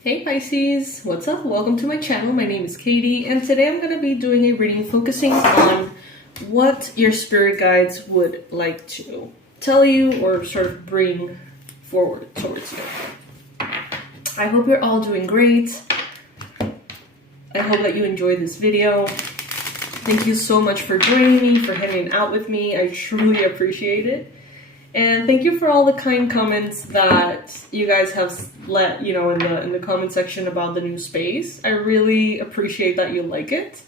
Hey Pisces, what's up? Welcome to my channel. My name is Katie, and today I'm going to be doing a reading focusing on what your spirit guides would like to tell you or sort of bring forward towards you. I hope you're all doing great. I hope that you enjoyed this video. Thank you so much for joining me, for hanging out with me. I truly appreciate it. And thank you for all the kind comments that you guys have let, in the comment section about the new space. I really appreciate that you like it.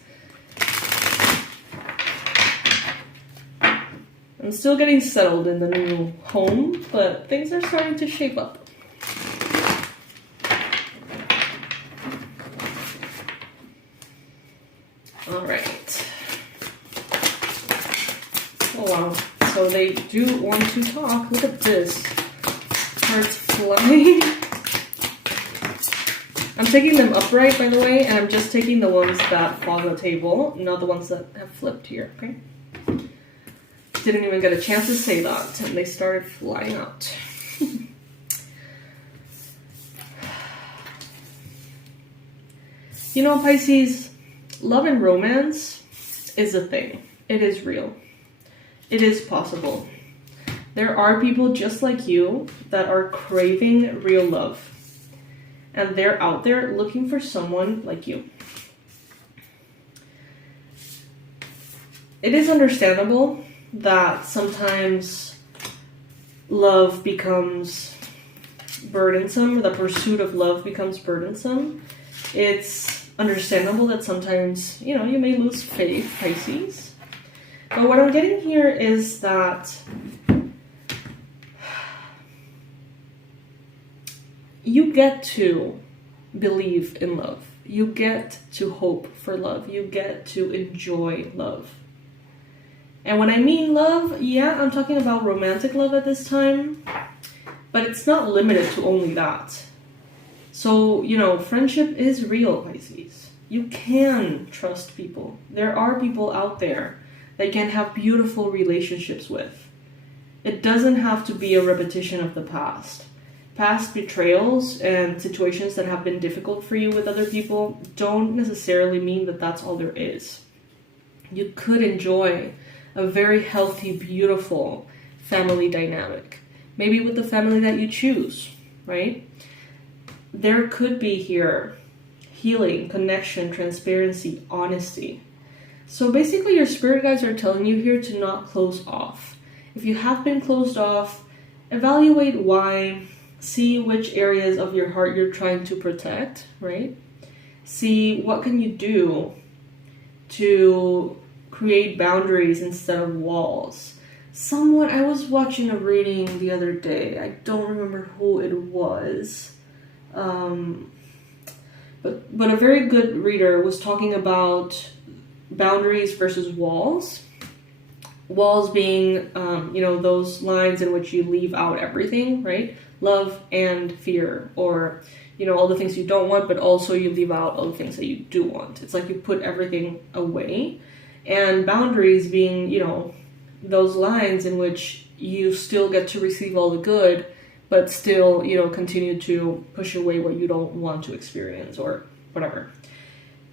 I'm still getting settled in the new home, but things are starting to shape up. All right. Oh wow. So they do want to talk. Look at this. Cards flying. I'm taking them upright, by the way, and I'm just taking the ones that fall on the table, not the ones that have flipped here, okay? Didn't even get a chance to say that, and they started flying out. You know, Pisces, love and romance is a thing. It is real. It is possible. There are people just like you that are craving real love. And they're out there looking for someone like you. It is understandable that sometimes love becomes burdensome, or the pursuit of love becomes burdensome. It's understandable that sometimes, you may lose faith, Pisces. But what I'm getting here is that you get to believe in love. You get to hope for love. You get to enjoy love. And when I mean love, yeah, I'm talking about romantic love at this time, but it's not limited to only that. So, friendship is real, Pisces. You can trust people. There are people out there that you can have beautiful relationships with. It doesn't have to be a repetition of the past. Past betrayals and situations that have been difficult for you with other people don't necessarily mean that that's all there is. You could enjoy a very healthy, beautiful family dynamic. Maybe with the family that you choose, right? There could be here healing, connection, transparency, honesty. So basically your spirit guides are telling you here to not close off. If you have been closed off, evaluate why, see which areas of your heart you're trying to protect, right? See what can you do to create boundaries instead of walls. I was watching a reading the other day. I don't remember who it was. But a very good reader was talking about boundaries versus walls. Walls being, those lines in which you leave out everything, right? Love and fear, or, all the things you don't want, but also you leave out all the things that you do want. It's like you put everything away. And boundaries being, those lines in which you still get to receive all the good, but still, continue to push away what you don't want to experience or whatever.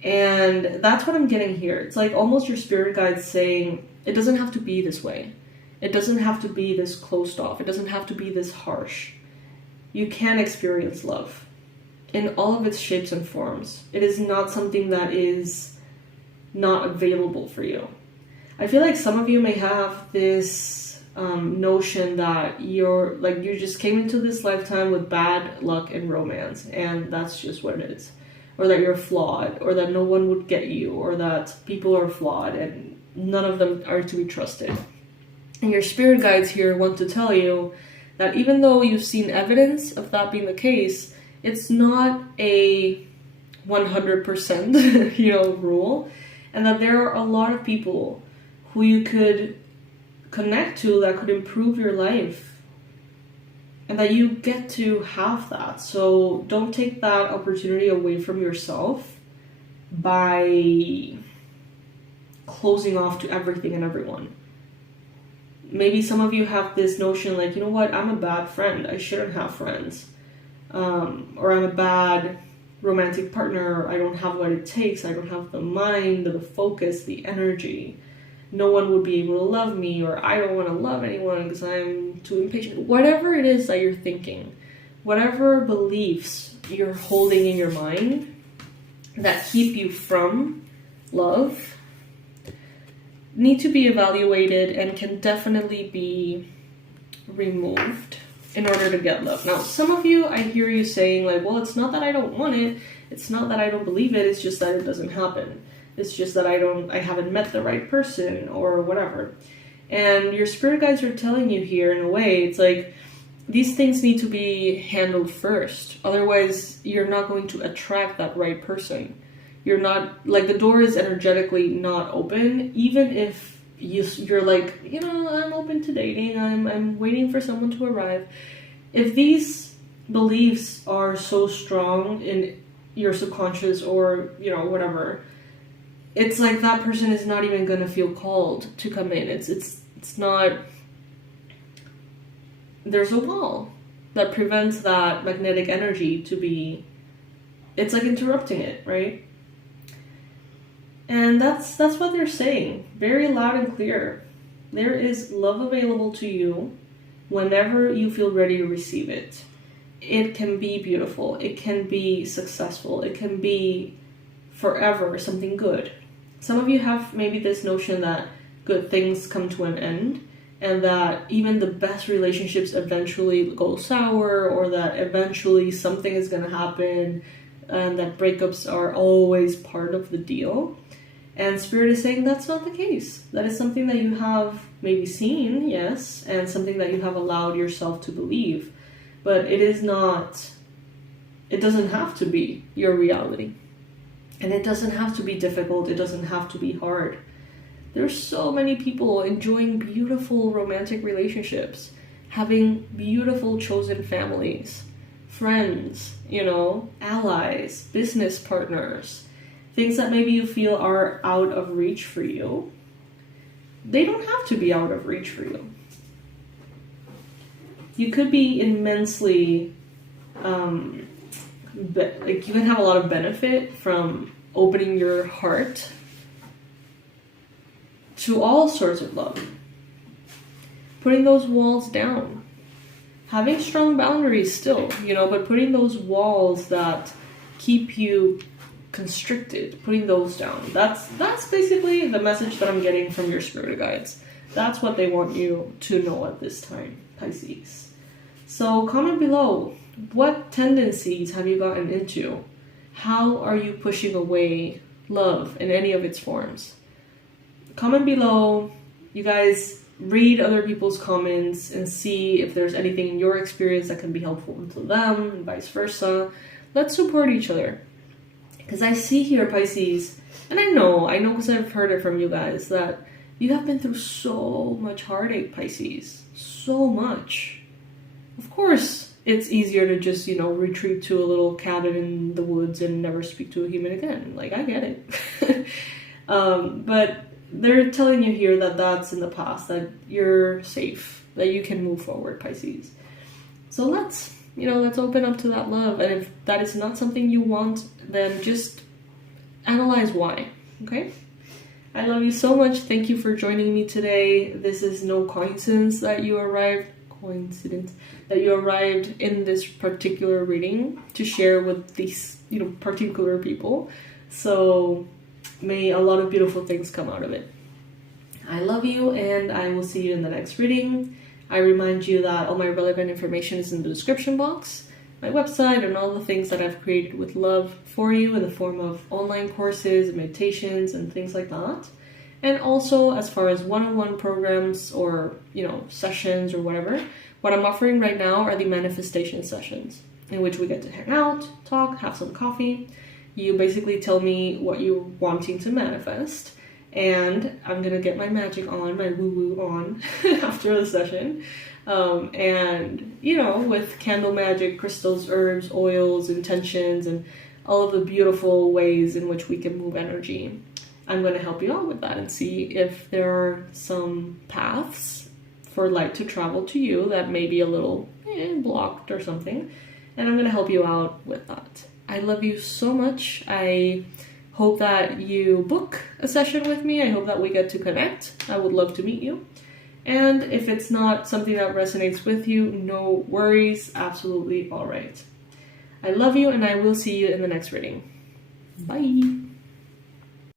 And that's what I'm getting here. It's like almost your spirit guides saying, it doesn't have to be this way. It doesn't have to be this closed off. It doesn't have to be this harsh. You can experience love in all of its shapes and forms. It is not something that is not available for you. I feel like some of you may have this notion that you just came into this lifetime with bad luck in romance, and that's just what it is. Or that you're flawed, or that no one would get you, or that people are flawed and none of them are to be trusted. And your spirit guides here want to tell you that even though you've seen evidence of that being the case, it's not a 100% rule, and that there are a lot of people who you could connect to that could improve your life. And that you get to have that. So don't take that opportunity away from yourself by closing off to everything and everyone. Maybe some of you have this notion like, I'm a bad friend. I shouldn't have friends. Or I'm a bad romantic partner, I don't have what it takes, I don't have the mind, the focus, the energy, no one would be able to love me, or I don't want to love anyone because I'm too impatient. Whatever it is that you're thinking, whatever beliefs you're holding in your mind that keep you from love need to be evaluated and can definitely be removed in order to get love. Now, some of you, I hear you saying like, well, it's not that I don't want it, it's not that I don't believe it, it's just that it doesn't happen. It's just that I haven't met the right person or whatever. And your spirit guides are telling you here in a way, it's like, these things need to be handled first. Otherwise, you're not going to attract that right person. You're not, like, the door is energetically not open, even if you're like, you know, I'm open to dating, I'm waiting for someone to arrive. If these beliefs are so strong in your subconscious or, you know, whatever, it's like that person is not even going to feel called to come in. It's not, there's a wall that prevents that magnetic energy to be, it's like interrupting it, right? And that's what they're saying, very loud and clear. There is love available to you whenever you feel ready to receive it. It can be beautiful, it can be successful, it can be forever something good. Some of you have maybe this notion that good things come to an end, and that even the best relationships eventually go sour, or that eventually something is going to happen, and that breakups are always part of the deal. And Spirit is saying that's not the case. That is something that you have maybe seen, yes, and something that you have allowed yourself to believe. But it is not, it doesn't have to be your reality. And it doesn't have to be difficult, it doesn't have to be hard. There's so many people enjoying beautiful romantic relationships, having beautiful chosen families, friends, you know, allies, business partners, things that maybe you feel are out of reach for you. They don't have to be out of reach for you. You could be immensely, like you can have a lot of benefit from opening your heart to all sorts of love. Putting those walls down. Having strong boundaries still, you know, but putting those walls that keep you constricted, putting those down. That's basically the message that I'm getting from your spirit guides. That's what they want you to know at this time, Pisces. So comment below, what tendencies have you gotten into? How are you pushing away love in any of its forms? Comment below. You guys read other people's comments and see if there's anything in your experience that can be helpful to them and vice versa. Let's support each other. Because I see here, Pisces, and I know because I've heard it from you guys, that you have been through so much heartache, Pisces. So much. Of course, it's easier to just, you know, retreat to a little cabin in the woods and never speak to a human again. Like, I get it. But they're telling you here that that's in the past, that you're safe, that you can move forward, Pisces. So let's open up to that love. And if that is not something you want, then just analyze why, okay? I love you so much. Thank you for joining me today. This is no coincidence that you arrived in this particular reading to share with these, you know, particular people. So may a lot of beautiful things come out of it. I love you, and I will see you in the next reading. I remind you that all my relevant information is in the description box, my website, and all the things that I've created with love for you in the form of online courses, meditations, and things like that. And also, as far as one-on-one programs or, you know, sessions or whatever, what I'm offering right now are the manifestation sessions, in which we get to hang out, talk, have some coffee. You basically tell me what you're wanting to manifest, and I'm gonna get my magic on, my woo-woo on after the session. And, you know, with candle magic, crystals, herbs, oils, intentions, and all of the beautiful ways in which we can move energy, I'm going to help you out with that and see if there are some paths for light to travel to you that may be a little blocked or something. And I'm going to help you out with that. I I love you so much. I hope that you book a session with me. I hope that we get to connect. I would love to meet you. And if it's not something that resonates with you, no worries. Absolutely all right. I love you, and I will see you in the next reading. Bye.